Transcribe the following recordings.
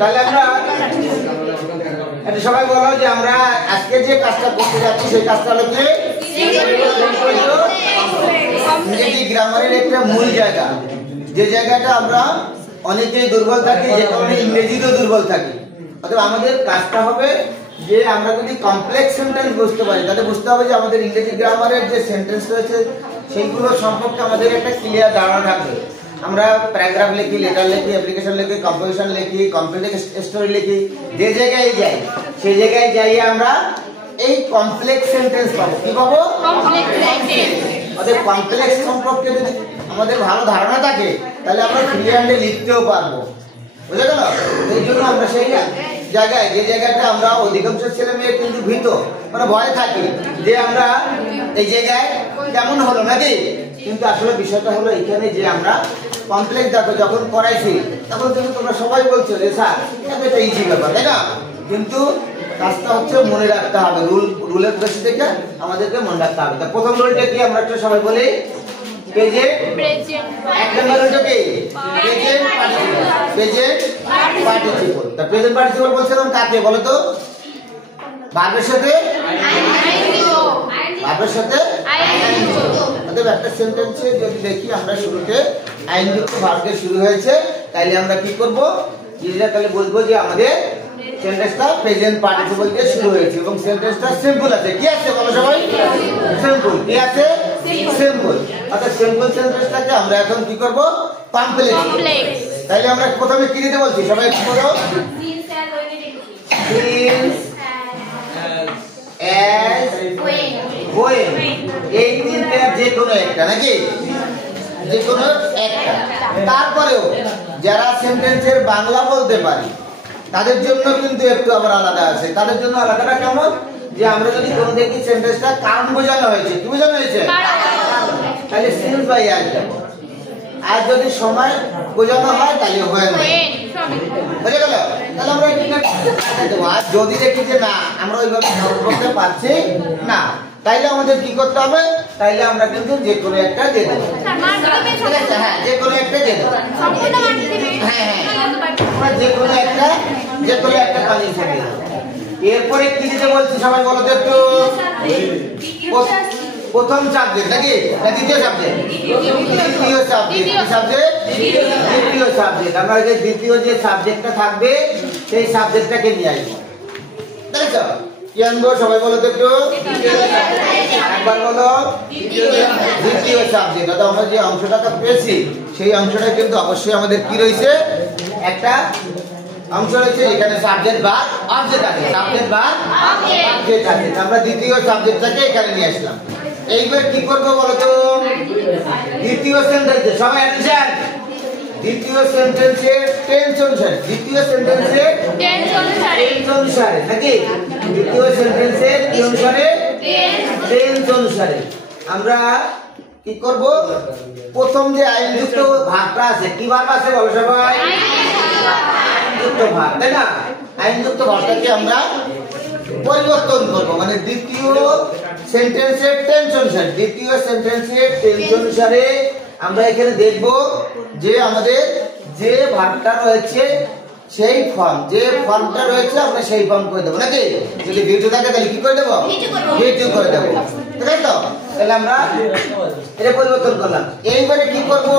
তাহলে আমরা এটা সবাই বলো যে আমরা আজকে যে কাজটা করতে যাচ্ছি সেই কাজটা হলো কি ইংরেজি গ্রামারের একটা মূল জায়গা, যে জায়গাটা আমরা অনেকেই দুর্বল থাকি, যে কারণে ইংরেজিতেও দুর্বল থাকি। অতএব আমাদের কাজটা হবে যে আমরা যদি কমপ্লেক্স সেন্টেন্স বুঝতে পারি, তাহলে বুঝতে হবে যে আমাদের ইংরেজি গ্রামারের যে সেন্টেন্স রয়েছে সেইগুলো সম্পর্কে আমাদের একটা ক্লিয়ার ধারণা থাকবে। আমরা প্যারাগ্রাফ লিখি, লেটার লিখি, অ্যাপ্লিকেশন লিখি, কম্পোজিশন লিখি, কমপ্লেক্স স্টোরি লিখি, যে জায়গায় যাই সেই জায়গায় যাই আমরা এই কমপ্লেক্স সেন্টেন্স পাবো। কি পাবো? কমপ্লেক্স সম্পর্কে যদি আমাদের ভালো ধারণা থাকে তাহলে আমরা ফ্রি হ্যান্ডে লিখতেও পারবো। বুঝে গেল? এই জন্য আমরা সেই জায়গায়, যে জায়গাটা আমরা অধিকাংশ ছেলে মেয়ে কিন্তু ভীত, মানে ভয় থাকি যে আমরা এই জায়গায় কেমন হলো নাকি, কিন্তু আসলে বিষয়টা হলো এখানে যে আমরা কমপ্লেক্স দেখো যখন করাইছি তখন কিন্তু তোমরা সবাই বলছো যে স্যার এটা ইজি ব্যাপার, তাই না? কিন্তু কাজটা হচ্ছে মনে রাখতে হবে, রুলের বেশি থেকে আমাদেরকে মনে রাখতে হবে। তা প্রথম রুলটা কি আমরা একটু সবাই বলি, প্রেজেন্ট এক নম্বর রুলটা কি প্রেজেন্ট পার্টিসিপল। তা প্রেজেন্ট পার্টিসিপল বলছিলাম কাকে বলো তো? ভার্বের সাথে অতএব একটা সেন্টেন্সে যদি দেখি আমরা শুরুতে আইনযুক্ত ভার্ব দিয়ে শুরু হয়েছে, তাইলে আমরা কি করব, যেটা তাহলে বলবো যে আমাদের সেন্টেন্সটা প্রেজেন্ট পার্টিসিপল দিয়ে শুরু হয়েছে এবং সেন্টেন্সটা সিম্পল আছে। কি আছে বলো সবাই? সিম্পল। কি আছে? সিম্পল। অর্থাৎ সিম্পল সেন্টেন্সটাকে আমরা এখন কি করব? কমপ্লেক্স। তাইলে আমরা প্রথমে কি দিতে বলছি সবাই কি করো? সিন্স, as, when, এই তিনটা যে কোনো একটা নাকি, যে কোনো একটা। তারপরেও যারা সেন্টেন্সের বাংলা বলতে পারি তাদের জন্য কিন্তু একটু আবার আলাদা আছে। তাদের জন্য আলাদাটা কেমন, যে আমরা যদি কোনো দেখি সেন্টেন্সটা কারণ বোঝানো হয়েছে, কি বোঝানো হয়েছে, তাহলে সিন্স বাই as দেব। আর যদি সময় বোঝানো হয় তাহলে when বুঝে গেল? তাহলে আমরা দেবো। আর যদি দেখি যে না আমরা ওইভাবে কারণ করতে পারছি না, তাইলে আমাদের কি করতে হবে, তাইলে আমরা কিন্তু যে কোনো একটা দিয়ে দেবো। হ্যাঁ, যে কোনো একটা দিয়ে দেবো। হ্যাঁ, আমরা যে কোনো একটা পানি থাকে। এরপরে কি দিতে বলছি সবাই বলো তো একটু? প্রথম সাবজেক্ট নাকি না দ্বিতীয় সাবজেক্ট? দ্বিতীয় সাবজেক্ট। আমরা যে দ্বিতীয় যে সাবজেক্টটা থাকবে সেই সাবজেক্টটাকে নিয়ে আসবো, তাই তো? কি আনবো সবাই বলো তো একটু? একবার বলো, দ্বিতীয় সাবজেক্ট। অর্থাৎ আমরা যে অংশটাকে পেয়েছি সেই অংশটা কিন্তু অবশ্যই আমাদের কি রয়েছে, একটা অংশ রয়েছে এখানে সাবজেক্ট বা অবজেক্ট আছে। সাবজেক্ট বা অবজেক্ট আছে। আমরা দ্বিতীয় সাবজেক্টটাকে এখানে নিয়ে আসলাম। এইবার কি করবো বলো তো? দ্বিতীয় সেন্টেন্সে সবাই অ্যাটেনশন, দ্বিতীয় সেন্টেন্সের টেন্স অনুসারে, দ্বিতীয় সেন্টেন্সের টেন্স অনুসারে নাকি, দ্বিতীয় সেন্টেন্সের কি অনুসারে? টেন্স অনুসারে আমরা কি করব? প্রথম যে আইনযুক্ত ভাগটা আছে, কি ভাগ আছে বলো সবাই? আইনযুক্ত ভাগ, তাই না? আইনযুক্ত ভাগটাকে আমরা পরিবর্তন করব, মানে দ্বিতীয় সেন্টেন্সের টেন্স অনুসারে, দ্বিতীয় সেন্টেন্সের টেন্স অনুসারে আমরা এখানে দেখব যে আমাদের যে ভাগটা রয়েছে সেই ফর্ম, যে ফর্মটা রয়েছে আমরা সেই ফর্ম করে দেবো নাকি। যদি ভিডিও থাকে তাহলে কি করে দেবো? ভিডিও করে দেবো, তাই তো? তাহলে আমরা এটা পরিবর্তন করলাম। এইবারে কি করব?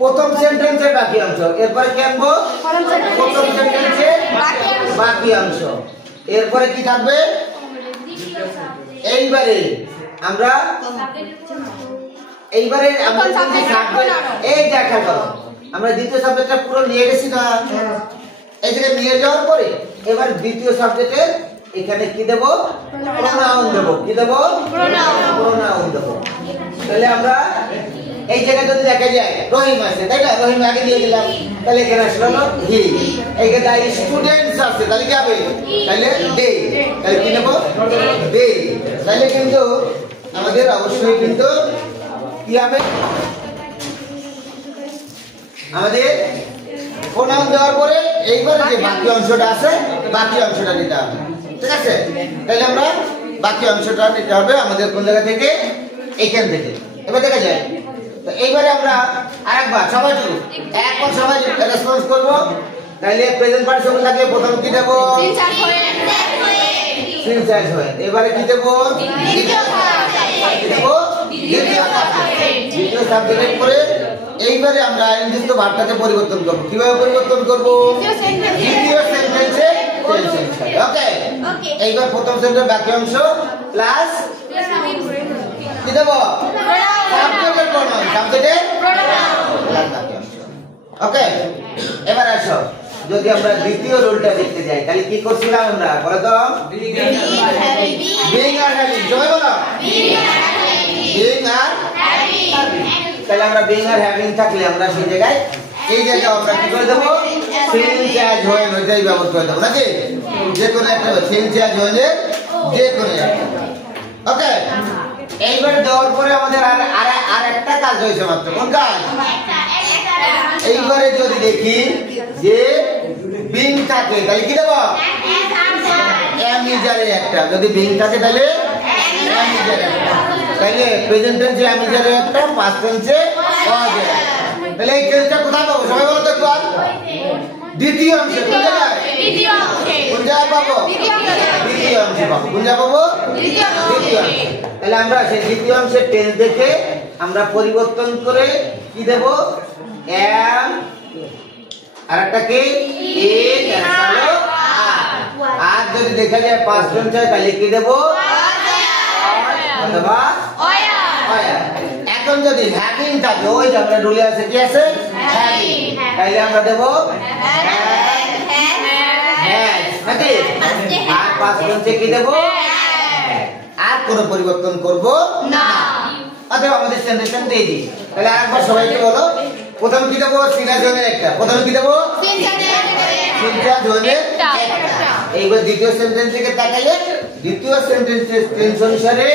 প্রথম সেন্টেন্সের বাকি অংশ, এরপরে কি আনবো? প্রথম সেন্টেন্সের বাকি অংশ। এরপরে কি থাকবে? এইবারে আমরা এই দেখা করো, আমরা দ্বিতীয় সাবজেক্টটা পুরো নিয়ে গেছি না, এই জায়গায় নিয়ে যাওয়ার পরে এবার দ্বিতীয় সাবজেক্টের এখানে কি দেব? প্রোনাউন দেব। কি দেব? প্রোনাউন দেব। তাহলে আমরা এই জায়গায় যদি দেখা যায় রহিম আছে, তাই না? রহিম আগে দিয়ে গেলাম, তাহলে এখানে আসলো হি। এইখানে স্টুডেন্টস আছে, তাহলে কি হবে? তাহলে দে। তাহলে কি নেব? দে। তাহলে কিন্তু আমাদের অবশ্যই কিন্তু কি হবে? আমাদের প্রোনাউন দেওয়ার পরে এইবার যে বাকি অংশটা আছে, বাকি অংশটা নিতে হবে, ঠিক আছে? তাহলে আমরা বাকি অংশটা নিতে হবে আমাদের কোন জায়গা থেকে? এইখান থেকে। এবার দেখা যায় তো এইবারে আমরা আরেকবার সবাই একবার সবাই রেসপন্স করব। তাহলে প্রেজেন্ট পার্টিসিপল লাগে প্রথম কি দেব? সিনচার্জ হয়। এবারে কি দেব? দ্বিতীয় সাবজেক্টের পরে এইবারে আমরা আইনযুক্ত ভার্বটাকে পরিবর্তন করব। কিভাবে পরিবর্তন করব? দ্বিতীয় সেন্টেন্সে টেন্স হয়। ওকে, এইবার প্রথম সেন্টেন্সের বাকি অংশ প্লাস কি দেব? সাবজেক্টের প্রোনাউন, সাবজেক্টের প্লাস বাকি অংশ। ওকে, এবার আসো যদি আমরা দ্বিতীয় রুলটা দেখতে যাই তাহলে কি করছিলাম আমরা? বলো তো। Being are having. সবাই বলো। Being are having. তাহলে আমরা বিং আর হ্যাভিং থাকলে আমরা সেই জায়গায় এই জায়গায় আমরা কি করে দেব? সিনচার্জ হয় ওইটাই ব্যবহার করে দেব নাকি? যে কোনো একটা সিনচার্জ হয় যে কোনো একটা। ওকে, এইবার দেওয়ার পরে আমাদের আর একটা কাজ হয়েছে মাত্র। কোন কাজ? এইবারে যদি দেখি যে বিং থাকে তাহলে কি দেব? অ্যামিজারে একটা। যদি বিং থাকে তাহলে অ্যামিজারে একটা। তাহলে প্রেজেন্ট টেন্সে অ্যামিজারে একটা, পাস্ট টেন্সে ওয়াজ এর। তাহলে এই টেন্সটা কোথায় পাবো? সবাই বলো তো একটু। দ্বিতীয় অংশে। কোন জায়গায়? দ্বিতীয় অংশে। কোন জায়গায় পাবো? দ্বিতীয় অংশে পাবো। কোন জায়গায় পাবো? দ্বিতীয় অংশে। তাহলে আমরা সেই দ্বিতীয় অংশের টেন্স দেখে আমরা পরিবর্তন করে কি দেব? এম আর একটা কি আর যদি দেখা যায় পাঁচ জন চাই তাহলে কি দেব? অথবা এখন যদি হ্যাভিং থাকে ওই যে আমরা রুলে আছে কি আছে? হ্যাভিং। তাহলে আমরা দেব নাকি? আর পাঁচ জন কি দেব? আর কোনো পরিবর্তন করব না। অথবা আমাদের সেন্টেন্স দিয়ে দিই। তাহলে আরেকবার সবাইকে বলো। প্রথম কি দেব? সিনাজনের একটা। প্রথম কি দেব? সিনচার্জনের একটা। এইবার দ্বিতীয় সেন্টেন্স থেকে তাকাইলে দ্বিতীয় সেন্টেন্সের টেন্স অনুসারে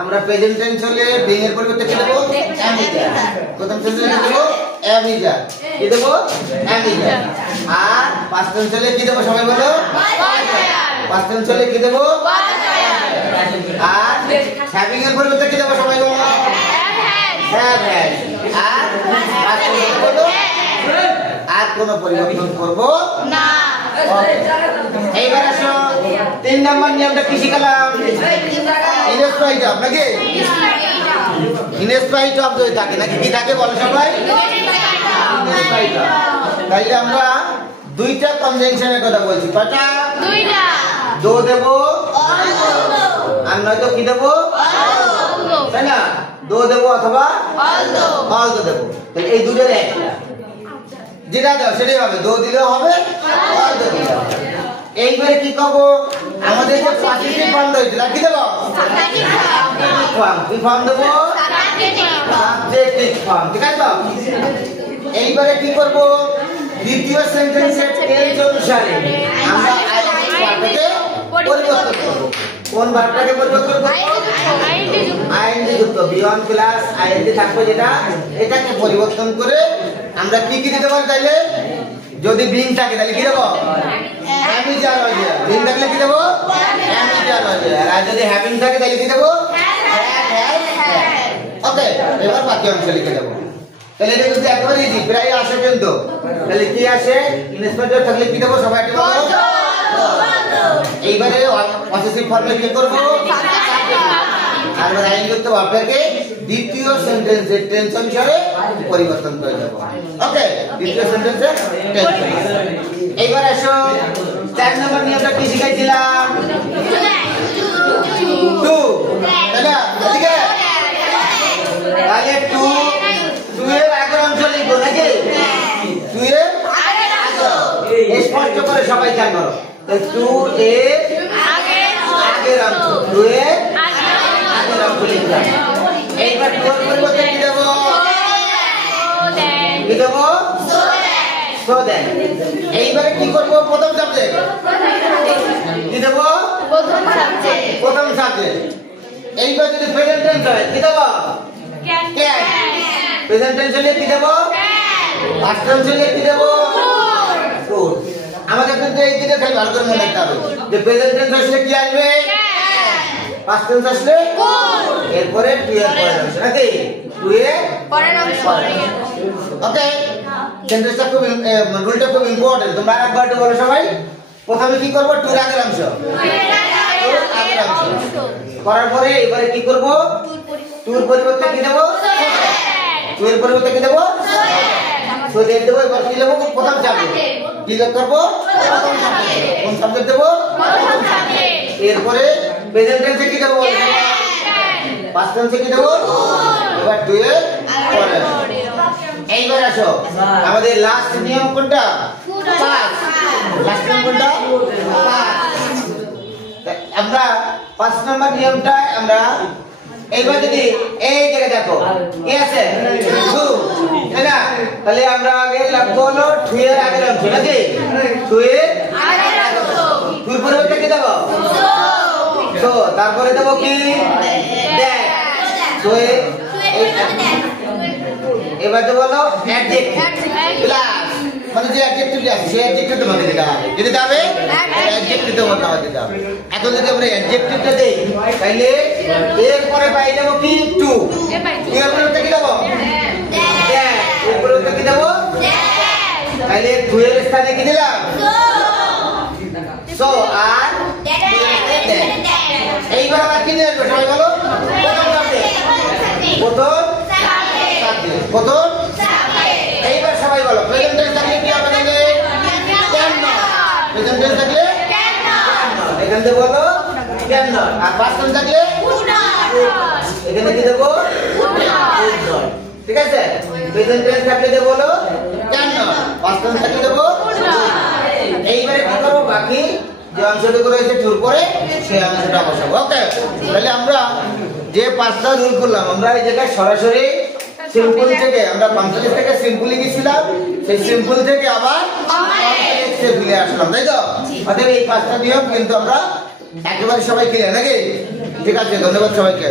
আমরা প্রেজেন্ট টেন্স হলে বিং এর পরিবর্তে কি দেব? অ্যামিজার। প্রথম সেন্টেন্সে দেব অ্যামিজার। কি দেব? অ্যামিজার। আর পাস্ট টেন্স হলে কি দেব? সবাই বলো। পাস্ট টেন্স হলে কি দেব? আর হ্যাভিং এর পরিবর্তে কি দেব? সবাই বলো। Have has. আর পাস্ট টেন্স বলো। আর কোনো পরিবর্তন করব না। এইবার আসো 3 নাম্বার নিয়মটা কি শিখালাম? ইনস্পাইট অফ নাকি? ইনস্পাইট অফ যদি থাকে নাকি কি থাকে বলো সবাই? In spite of. তাইলে আমরা দুইটা কনজাংশনের কথা বলছি। কয়টা? দুইটা। দো দেব আর নয়তো কি দেব? তাই না? দো দেব অথবা অলদো দেব। তাহলে এই দুটোর একটা যেটা দাও সেটাই হবে। দো দিলেও হবে, অলদো দিলেও হবে। এইবারে কি করব? আমাদের যে পজিটিভ ফর্ম রয়েছে কি দেব? Subjective form. কি ফর্ম দেব? Subjective form. ঠিক আছে? এইবারে কি করব? দ্বিতীয় সেন্টেন্সের টেন্স অনুসারে আমরা আইএনজি ভার্বটাকে পরিবর্তন করব। কোন ভার্বটাকে পরিবর্তন করব? আইএনজি যুক্ত বি1 প্লাস আইএনজি থাকবে যেটা, এটাকে পরিবর্তন করে আমরা কি কি দিতে পারি? তাইলে যদি বিং থাকে তাহলে কি দেব? অ্যামিজার হয়ে যায়। বিং থাকলে কি দেব? অ্যামিজার হয়ে যায়। আর যদি হ্যাভিং থাকে তাহলে কি দেব? ওকে, এবার বাকি অংশ লিখে দেব। তাহলে এটা কিন্তু একবারে ইজি, প্রায় আসে কিন্তু। তাহলে কি আসে? ইনস্পেক্টর থাকলে কি দেব? সবাই একটু বলো। এইবারে পসেসিভ ফর্মে কি করব? আর আইন যুক্ত ভার্বটাকে দ্বিতীয় সেন্টেন্সের টেন্স অনুসারে পরিবর্তন করে দেব। ওকে, দ্বিতীয় সেন্টেন্সের টেন্স। এইবার আসো 4 নম্বর নিয়মটা কি শিখাইছিলাম? টু। তাই না? এদিকে তাহলে টু এর আগের অংশ লিখবো নাকি? টু এর স্পষ্ট করে সবাই খেয়াল করো। টু এর আগের অংশ, টু এর আগের অংশ লিখলাম। এইবার টু এর পরিবর্তে কি দেব? কি দেব? So then. এইবারে কি করব? প্রথম সাবজেক্ট কি দেব? প্রথম সাবজেক্ট। এইবার যদি প্রেজেন্ট টেন্স হয় কি দেব? ক্যান। প্রেজেন্ট টেন্স হলে কি দেব? পাস্ট টেন্স হলে কি দেব? কুড। আমাদের কিন্তু এই দিকে খালি ভালো করে মনে রাখতে হবে যে প্রেজেন্ট টেন্স আসলে কি আসবে? পাস্ট টেন্স আসলে কুড। এরপরে 2 এর পরের অংশ নাকি 2 এর পরের অংশ ওকে সেন্টেন্সটা খুব রুলটা খুব ইম্পর্টেন্ট তোমরা আরেকবার একটু বলো সবাই প্রথমে কি করব 2 এর আগের অংশ করার পরে এবারে কি করব 2 এর পরিবর্তে কি দেব 2 এর পরিবর্তে কি দেব সো দেব দেব এবার কি দেব প্রথম সাবজেক্ট কি করব কোন সাবজেক্ট দেব প্রথম সাবজেক্ট এরপরে প্রেজেন্ট টেন্সে কি দেব পাস্ট টেন্সে কি দেব এবার 2 এর পরে এইবার আসো আমাদের লাস্ট নিয়ম কোনটা পাস্ট লাস্ট নিয়ম কোনটা আমরা 5 নম্বর নিয়মটা আমরা এইবার যদি এই জায়গায় দেখো কি আছে 2 তাই না তাহলে আমরা আগে লিখব হলো 2 এর আগের অংশ নাকি 2 এর আগের অংশ 2 এর পরিবর্তে কি দেব সো তারপরে দেব কি দ্যাট সো এবার দেব হলো অ্যাডজেক্টিভ প্লাস মানে যে অ্যাডজেক্টিভটা আছে সেই অ্যাডজেক্টিভ তোমাকে দিতে হবে যদি যাবে অ্যাডজেক্টিভ তোমাকে দিতে হবে এখন যদি আমরা অ্যাডজেক্টিভটা দেই তাহলে এর পরে পাই যাব কি 2 এর পরে কি দেব দ্যাট এর পরে কি দেব তাহলে 2 এর স্থানে কি দিলাম সো আর এইবার আবার কি দেব সবাই বলো প্রথম এইবার সবাই বলো প্রেজেন্ট টেন্স থাকলে কি হবে তাহলে ক্যান নট প্রেজেন্ট টেন্স থাকলে ক্যান নট এখানে দেব বলো ক্যান নট আর পাস্ট টেন্স থাকলে কুড নট এখানে কি দেব কুড নট ঠিক আছে প্রেজেন্ট টেন্স থাকলে দেব বলো ক্যান নট পাস্ট টেন্স থাকলে দেব কুড নট এইবারে কি করব বাকি যে অংশটুকু রয়েছে টুর পরে সেই অংশটা বসাবো ওকে তাহলে আমরা যে পাঁচটা রুল করলাম আমরা এই জায়গায় সরাসরি সিম্পল থেকে আমরা পাঁচটা থেকে সিম্পল লিখেছিলাম সেই সিম্পল থেকে আবার কমপ্লেক্সে ফিরে আসলাম তাই তো অতএব এই পাঁচটা নিয়ম কিন্তু আমরা একেবারে সবাই ক্লিয়ার নাকি ঠিক আছে ধন্যবাদ সবাইকে